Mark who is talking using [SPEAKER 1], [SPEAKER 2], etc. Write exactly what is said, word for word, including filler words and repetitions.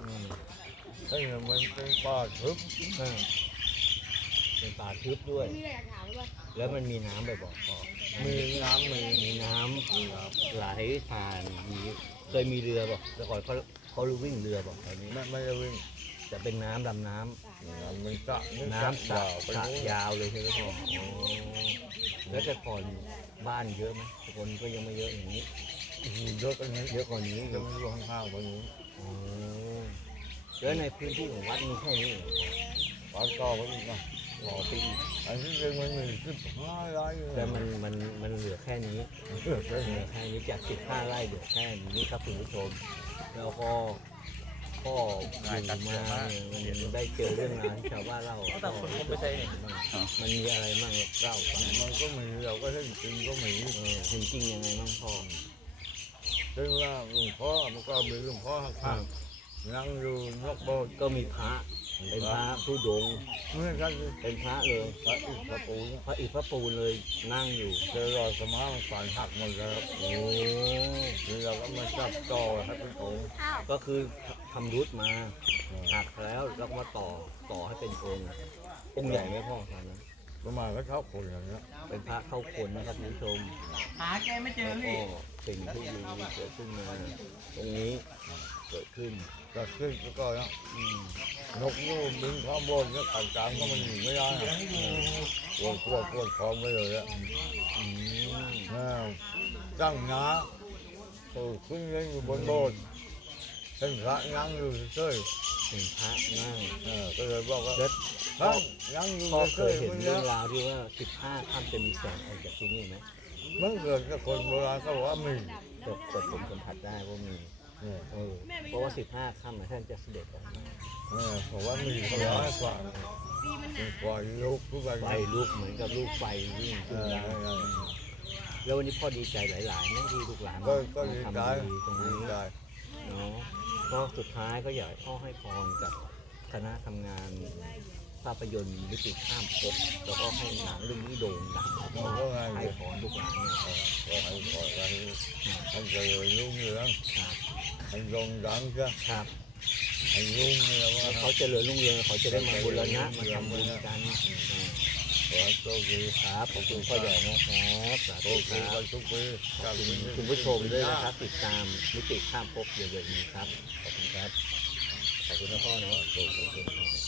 [SPEAKER 1] ถ้าอย่างมันเป็นป่าทึบ
[SPEAKER 2] เป็นป่าทึบด้วย
[SPEAKER 3] มีอะไรอยากถามหรือเปล่า
[SPEAKER 2] แล้วมันมีน้ำบ่อยๆพอ
[SPEAKER 1] มีน้ำมี
[SPEAKER 2] มีน้ำไหลผ่านมีเคยมีเรือป่ะแต่ก่อนเขาเขาวิ่งเรือป่ะตอนนี้
[SPEAKER 1] ไม่ไม่ได้วิ่ง
[SPEAKER 2] จะเป็นน้ำดำน้ำ
[SPEAKER 1] น้ำมันสระ
[SPEAKER 2] น้ำสระ
[SPEAKER 1] ยาวไป
[SPEAKER 2] สระ
[SPEAKER 1] นู้น
[SPEAKER 2] ยาวเลยใช่ไหมพ่ออ๋อแล้วแต่ก่อนบ้านเยอะไหมแต่คนก็ยังไม่เยอะอย่างนี้
[SPEAKER 1] เยอะกันนี้
[SPEAKER 2] เยอะกว่านี้
[SPEAKER 1] จะมีรวงข้าวกว่านี้
[SPEAKER 2] อ๋อแล้วในพื้นที่ของวัดมีแค่นี้เหรอ
[SPEAKER 1] ปลาต่อไปอีกนะหล่อปีอันนี้เองมันมีสิบห้าไร่เลย
[SPEAKER 2] แต่มันมันมันเหลือแค่นี้
[SPEAKER 1] เออแค่
[SPEAKER 2] เหลื
[SPEAKER 1] นี้
[SPEAKER 2] อแค่นี้จากสิบห้าไร่เหลือแค่นี้ครับคุณผู้ชมแล้วก็พ่ออยู่มาเนี่ยมันได้เจอเรื่องราวที่ชาวบ้านเล่าก็มันมีอะไรบ้างเล่าฟัง
[SPEAKER 1] มันก็มีเราก็เห็นจริงก็มี
[SPEAKER 2] เออจริงๆยังไงบ้างพ่อ
[SPEAKER 1] ซึ่งว่าหลวงพ่อมันก็มีหลวงพ่อข้างๆนั่งอยู่นอกโบสถ์
[SPEAKER 2] ก็มีพระเป็นพระผู้ดง
[SPEAKER 1] เมื่อกัน
[SPEAKER 2] เป็นพระเลย
[SPEAKER 1] พระอิศพระปูน
[SPEAKER 2] พระอิฐพระปูนเลยนั่งอยู่
[SPEAKER 1] เจอรอยสมาร์ฝันหักหมดแล้วครับ
[SPEAKER 2] โอ้
[SPEAKER 1] นี่เราก็มาจับต่อให้เป็นองค์
[SPEAKER 3] อ้าว
[SPEAKER 2] ก็คือทำรุดมาหักแล้วแล้วก็มาต่อต่อให้เป็นองค์องค์ใหญ่ไหมพ่อตอนนั้น
[SPEAKER 1] ประมาณก็เท่าคนอย่างเงี้ย
[SPEAKER 2] เป็นพระเข้าคนนะครับคุณผู้ชม
[SPEAKER 4] หาแกไม่เจ
[SPEAKER 2] แล้
[SPEAKER 4] อ
[SPEAKER 2] ว
[SPEAKER 4] พี่
[SPEAKER 2] ก็สิ่งที่ดีๆเกิดขึ้นมาตรงนี้เกิดขึ้น
[SPEAKER 1] ก็ขึ้นแล้วก็นะ
[SPEAKER 2] อืม
[SPEAKER 1] นกยูงบินข้ามบนก็ขันกลางก็มันหนีไม่ได้อะปวดปวดปวดท้องไปเลยอะ
[SPEAKER 2] อืม
[SPEAKER 1] แม่ตั้งน้าตูขึ้นเล่นอยู่บนโบสถ์เป็นพระนั่งอยู่เฉย
[SPEAKER 2] เป็นพระนั่ง
[SPEAKER 1] ๆเออก็เลยบอกว่า
[SPEAKER 2] แล้ว
[SPEAKER 1] พระนั่งอยู่
[SPEAKER 2] พ่อ
[SPEAKER 1] เฉ
[SPEAKER 2] เคย
[SPEAKER 1] ยๆ
[SPEAKER 2] เห็น
[SPEAKER 1] มัน
[SPEAKER 2] เรื่
[SPEAKER 1] เนี้
[SPEAKER 2] อย งราวที่ว่าสิบห้าค่ำจะมีแสงออกจากที่นี่ไหม
[SPEAKER 1] เมื่อเกิดกับคนโบราณเขาบอกว่ามี
[SPEAKER 2] แต่แต่ผมสัมผัสได้ว่ามี
[SPEAKER 1] เนี่ย
[SPEAKER 2] เออเพราะว่าสิบห้าค่ำท่านจะเสด็จออกมา
[SPEAKER 1] เออบอกว่ามีเขาร้อยกว่า
[SPEAKER 3] ปีมันห
[SPEAKER 1] เป็
[SPEAKER 3] นาน
[SPEAKER 1] กว่าลูกทุกวัน
[SPEAKER 2] ไฟลุกเหมือนกับลูกไฟวิ่ง
[SPEAKER 1] เอ
[SPEAKER 2] ขึ้น
[SPEAKER 1] อ
[SPEAKER 2] ได้
[SPEAKER 1] เออเออ
[SPEAKER 2] แล้ววันนี้พ่อดีใจหลายๆนะที่ลูกหลาน
[SPEAKER 1] ก็
[SPEAKER 2] มา
[SPEAKER 1] ก็ดี
[SPEAKER 2] ทำ
[SPEAKER 1] ใจ
[SPEAKER 2] ดีตรง
[SPEAKER 1] ดี
[SPEAKER 2] นี้
[SPEAKER 1] ใจ
[SPEAKER 2] เนาะก็สุดท้ายก็อยากให้พ่อให้พรกับคณะทำงานภาพยนตร์มิติข้ามภพแล้วก็ให้หนังเรื่องนี้โด่งดังแล้วก็ให้พรลูกหลานเนี่ย
[SPEAKER 1] ขอให้ขอให้ท่านเจริญรุ่งเรือง
[SPEAKER 2] ครับ
[SPEAKER 1] ให้โด่งดังจ้ะ
[SPEAKER 2] ครับ
[SPEAKER 1] ให้รุ่งเรืองว่า
[SPEAKER 2] แล้วเขาเจริญรุ่งเรืองเขาจะได้มาบูรณะมาทำบุญกันอ่า
[SPEAKER 1] ขอให้โชคดี
[SPEAKER 2] ครับขอบคุณพ่อใหญ่นะครับสา
[SPEAKER 1] โช
[SPEAKER 2] ธุ
[SPEAKER 1] ค
[SPEAKER 2] ค
[SPEAKER 1] ดี
[SPEAKER 2] รั
[SPEAKER 1] กับ นทุกปี
[SPEAKER 2] ขอบคุณคุณผู้ชมด้วยนะครับติดตามมิติข้ามภพเดี๋ยวๆนี้ครับขอบคุณครับขอบคุณนะพ่อเนาะขอบคุณครับ